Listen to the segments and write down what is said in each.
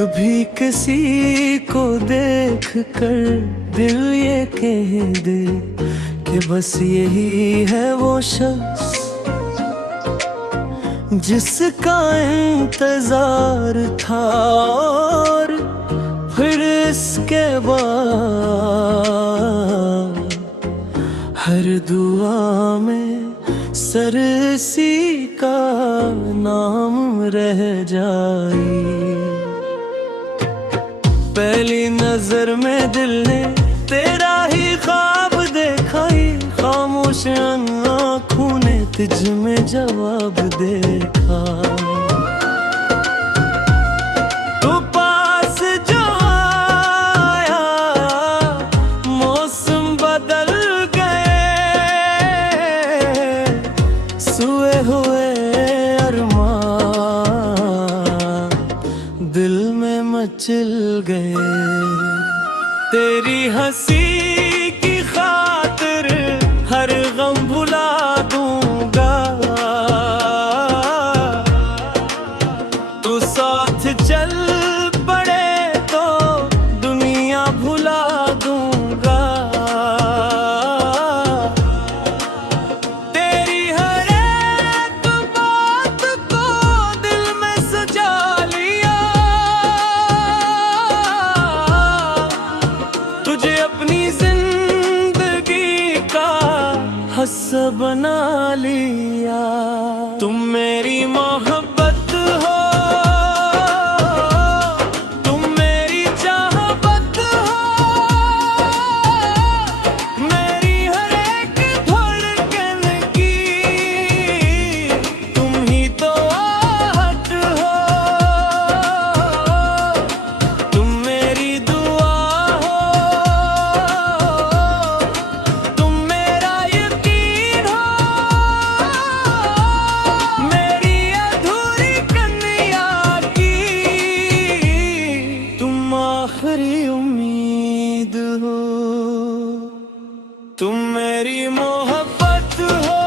कभी किसी को देख कर दिल ये कह दे कि बस यही है वो शख्स जिसका इंतजार था, और फिर इसके बाद हर दुआ में सरसी का नाम रह जाए। पहली नजर में दिल ने तेरा ही ख्वाब देखा, ही खामोश आँखों ने तुझ में जवाब देखा। तू पास जो आया मौसम बदल गए, सोए हुए अरमान दिल में मचल गए। तेरी हंसी की खातिर हर गम भुला दूंगा, तू साथ चल पड़े तो दुनिया भुला दूंगा। तेरी हर एक बात को दिल में सजा लिया, तुझे अपनी जिंदगी का हिस्सा बना लिया। तुम मेरी मोहब्बत हो, तुम मेरी चाहत हो, मेरी हर एक धड़कन की तुम ही तो आहट हो। तुम मेरी दुआ हो, तुम मेरा यकीन हो, मेरी अधूरी कन्या की तुम आखिरी उम्मीद हो। तुम मेरी मोहब्बत हो,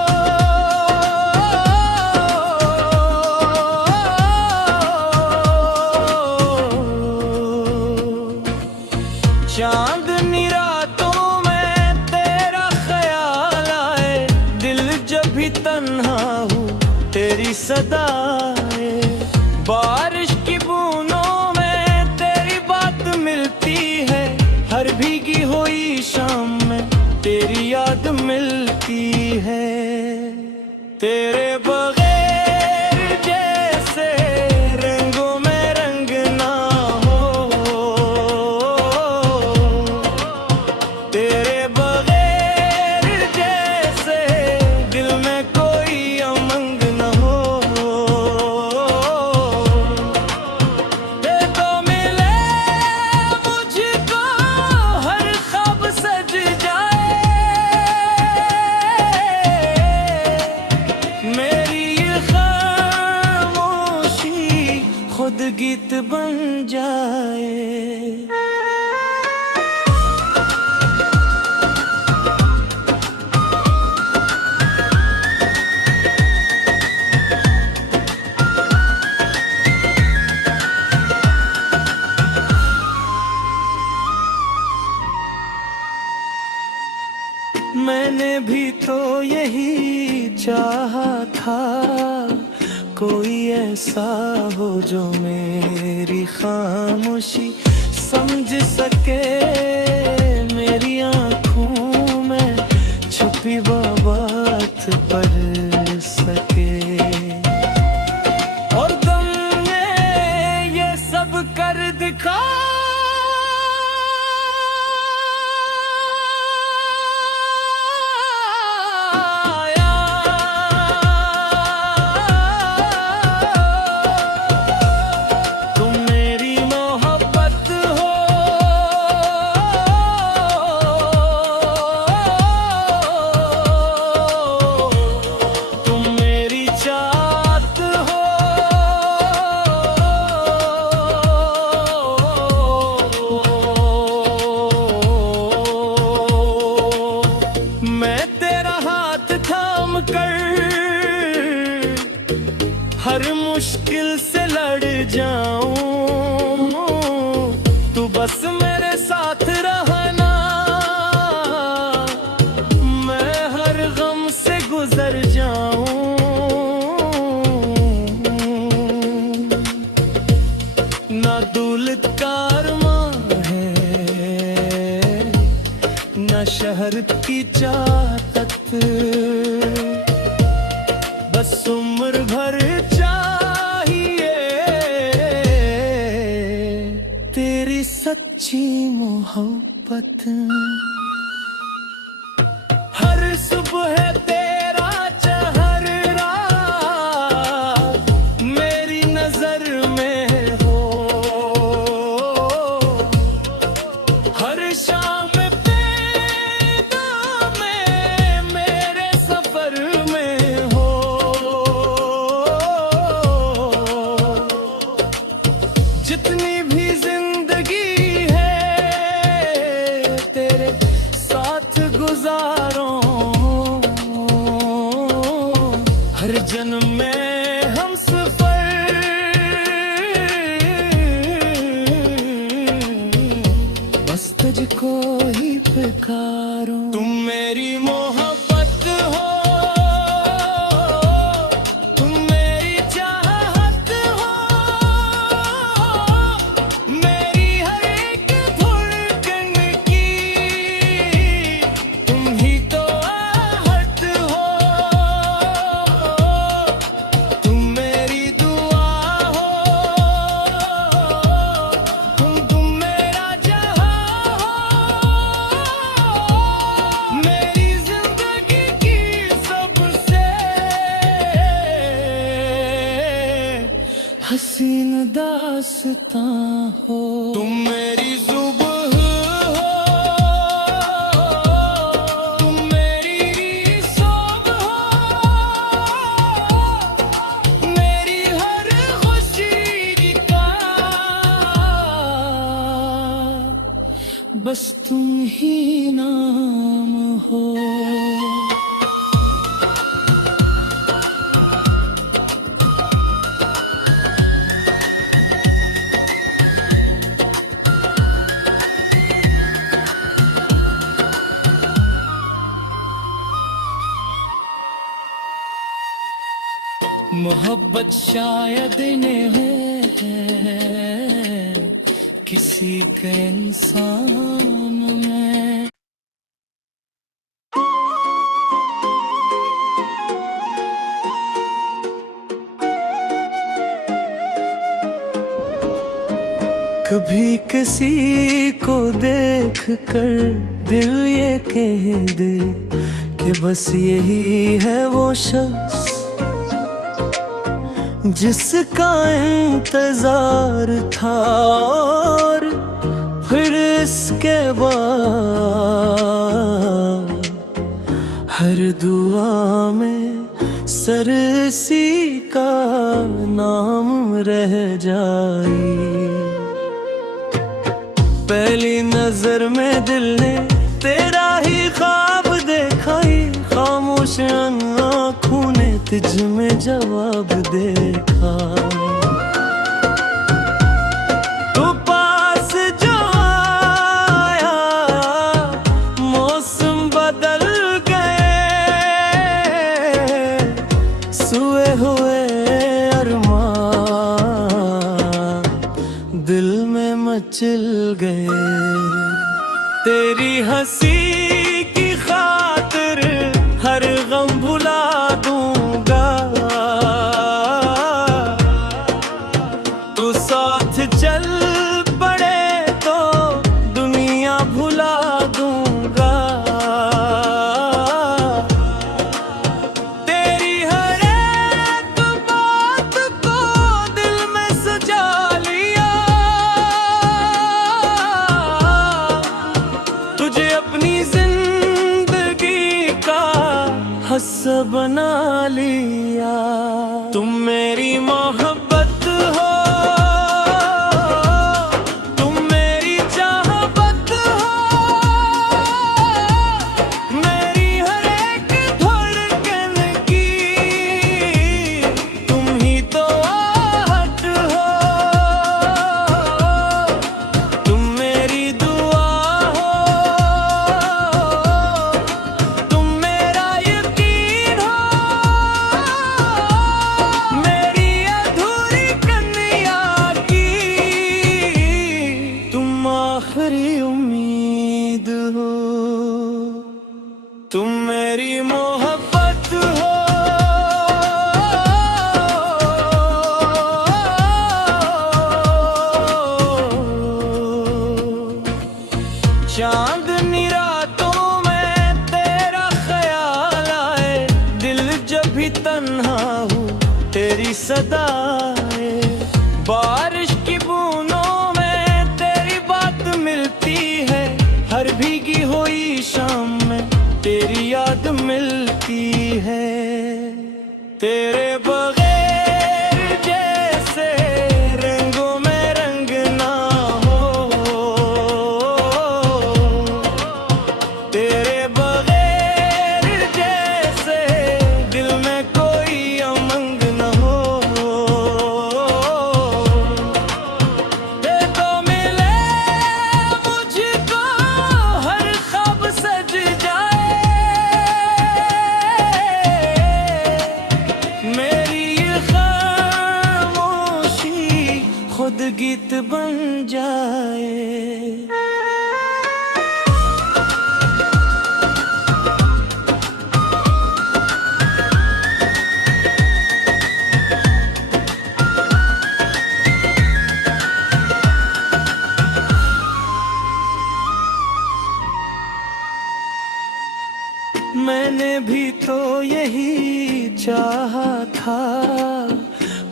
चांदनी रातों में तेरा ख्याल आए, दिल जब भी तन्हा हो तेरी सदाए। बारिश की बूंदों में तेरी बात मिलती है, हर भीगी हुई शाम में तेरी याद मिलती है। तेरे बगैर जैसे रंगों में रंग ना हो, तेरे बगैर जैसे दिल में कोई उमंग न हो। ये तो मिले मुझको हर ख्वाब सज जाए, मेरी ये खामोशी खुद गीत बन जाए। मैंने भी तो यही चाहा था, कोई ऐसा हो जो मेरी खामोशी समझ सके, मेरी आँखों में छुपी बात पढ़ सके। और तुमने ये सब कर दिखा, तुम मेरी मोहब्बत हो, ना शहर की चाहत, बस उम्र भर चाहिए तेरी सच्ची मोहब्बत। हर सुबह तेरा चेहरा मेरी नजर में हो, हर शाम पैगाम मेरे सफर में हो। जितनी भी जिंदगी है तेरे साथ गुजारो, हर जन्म में हम सफर बस तुझको ही पुकारो। तुम मेरी मोहब्बत हो, तुम मेरी चाहत हो, मेरी हर एक धड़कन की तुम ही तो आहट हो। तुम मेरी दुआ हो, तुम मेरा जहां हो, मेरी जिंदगी की सबसे हसीन दास्तां हो। तुम मेरी सुबह हो, तुम मेरी सुबह हो, मेरी हर खुशी का बस तुम ही नाम हो। मोहब्बत शायद इन्हें है किसी के इंसान में। कभी किसी को देख कर दिल ये कह दे कि बस यही है वो शख्स जिसका इंतजार था, और फिर इसके बाद हर दुआ में सरसी का नाम रह जाए। पहली नजर में दिल ने तेरा ही ख्वाब देखा, ही खामोश आँखों ने तुझ में जवाब देखा। तू पास जो आया मौसम बदल गए, सोए हुए अरमान दिल में मचल गए। तेरी हंसी की खातिर हर गम भुला दूंगा, तू साथ चल पड़े तो दुनिया भुला दूंगा। तेरी हर एक बात को दिल में सजा लिया, तुझे अपनी जिंदगी का हिस्सा बना लिया। तुम मेरी मोहब्बत हो, तुम मेरी चाहत हो, मेरी हर एक धड़कन की तुम ही तो आहट हो। तुम मेरी दुआ हो, तुम मेरा यकीन हो, मेरी अधूरी तुम मेरी मोहब्बत हो, चांदनी रातों में तेरा ख्याल आए, दिल जब भी तन्हा हूँ तेरी सदा आए, बारिश की बूंदों में तेरी बात मिलती है, हर भीगी हुई शाम में तेरी याद मिलती है। तेरे बगैर जैसे रंगों में रंग ना हो, तेरे बगैर जैसे दिल में कोई उमंग न हो, ये तो मिले मुझको हर ख्वाब सज जाए, मेरी ये खामोशी खुद गीत बन जाए। मैंने भी तो यही चाहा था,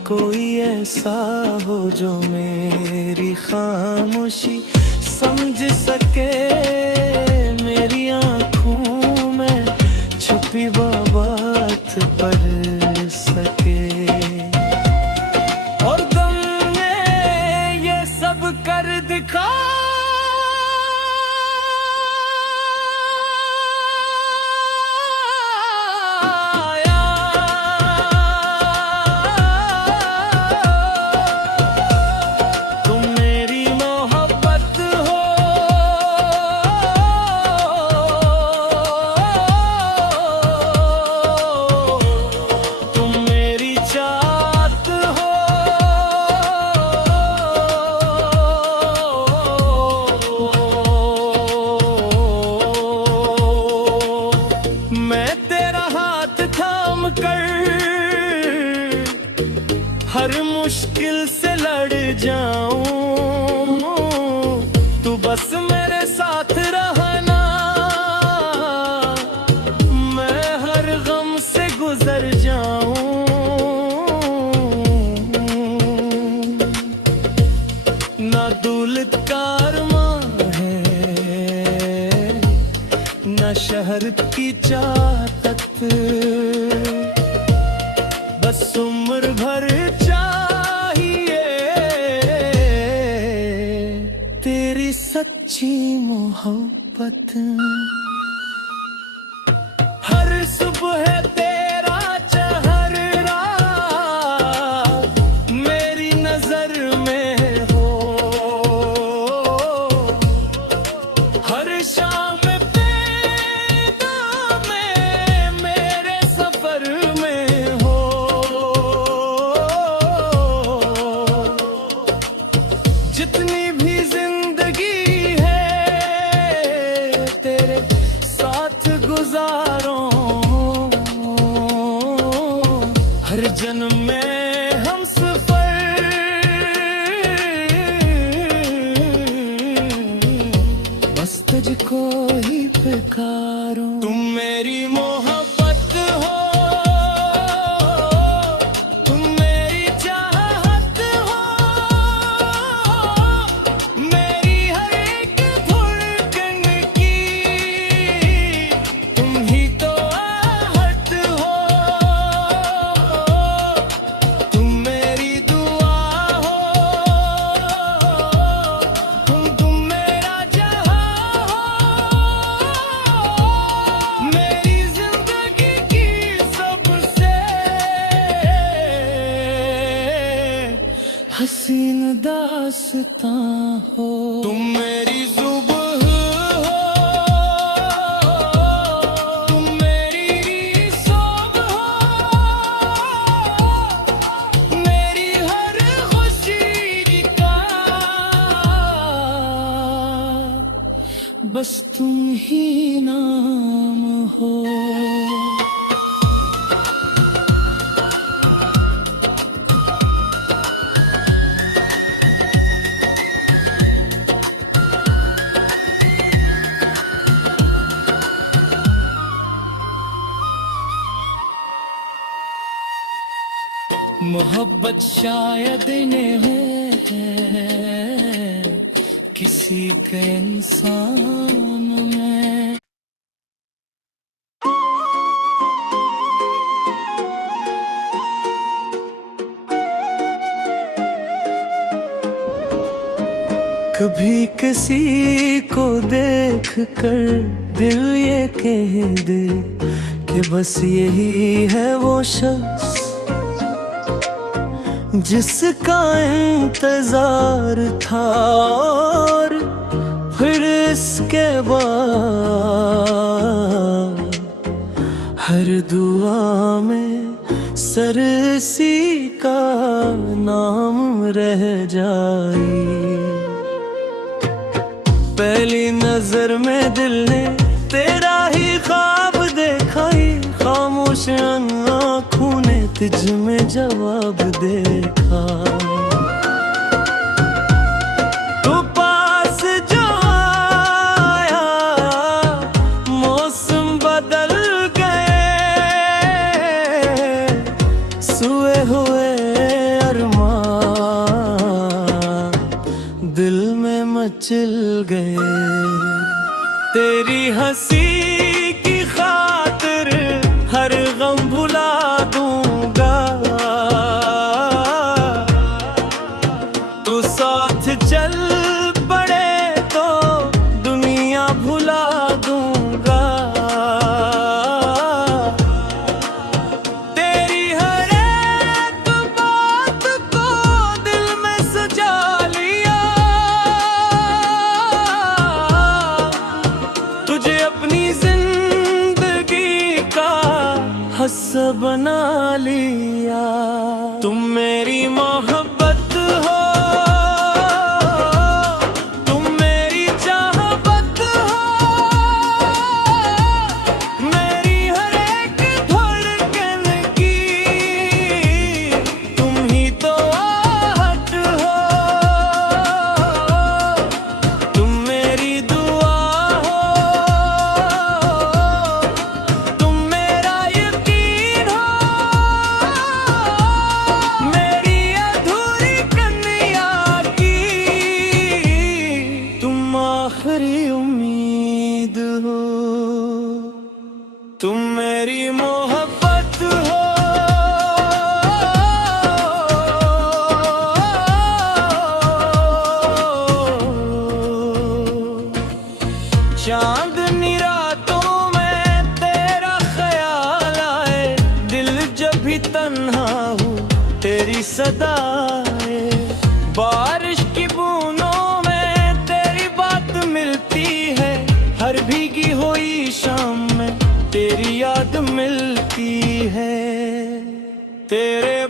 कोई ऐसा हो जो मेरी खामोशी समझ सके, मेरी आँखों में छुपी बात पढ़ सके, और तुमने ये सब कर दिखा, हर मुश्किल से लड़ जाऊं, तू बस मेरे साथ रहना, मैं हर गम से गुजर जाऊं, ना दौलत का अरमान है, ना शहरत की चाहत, बस उम्र भर चाहिए तेरी सच्ची मोहब्बत। हर सुबह तेरा चेहरा मेरी नजर में हो, हर शाम मेरे सफर में हो, जितनी भी जिंदगी है तेरे साथ गुजारो, हर जन्म में हम सफर बस तुझको ही पुकारो। तुम मेरी मोहब्बत हो, तुम मेरी चाहत हो, मेरी हर एक धड़कन की तुम ही तो आहट हो, तुम मेरी दुआ हो, तुम मेरा जहां हो, मेरी जिंदगी की सबसे हसीन दास्तां हो। तुम मेरी सुबह हो, तुम मेरी सुबह हो, मेरी हर खुशी का बस तुम ही नाम हो। मोहब्बत शायद इन्हें है किसी के इंसान में। कभी किसी को देख कर दिल ये कह दे कि बस यही है वो शख्स जिसका इंतजार था, और फिर इसके बाद हर दुआ में सरसी का नाम रह जाए। पहली नजर में दिल ने तेरा ही ख्वाब देखा ही, खामोश आँखों ने तुझ में जवाब देखा। तू पास जो आया मौसम बदल गए, सोए हुए अरमान दिल में मचल गए। तेरी हंसी की खातिर हर गम भुला दूंगा, तू साथ चल पड़े तो दुनिया भुला दूंगा। तेरी हर एक बात को दिल में सजा लिया, तुझे अपनी जिंदगी का हिस्सा बना लिया। तुम मेरी मोहब्बत हो, तुम मेरी चाहत हो, मेरी हर एक धड़कन की तुम ही तो आहट हो। तुम मेरी दुआ हो, तुम मेरा यकीन हो, मेरी अधूरी कन्या की तुम आखिरी उम्मीद हो। तुम मेरी मोहब्बत हो, चांदनी रातों में तेरा ख्याल आए, दिल जब भी तन्हा हो तेरी सदा आए। बारिश की बूंदों में तेरी बात मिलती है, हर भीगी हुई शाम में तेरी याद मिलती है। तेरे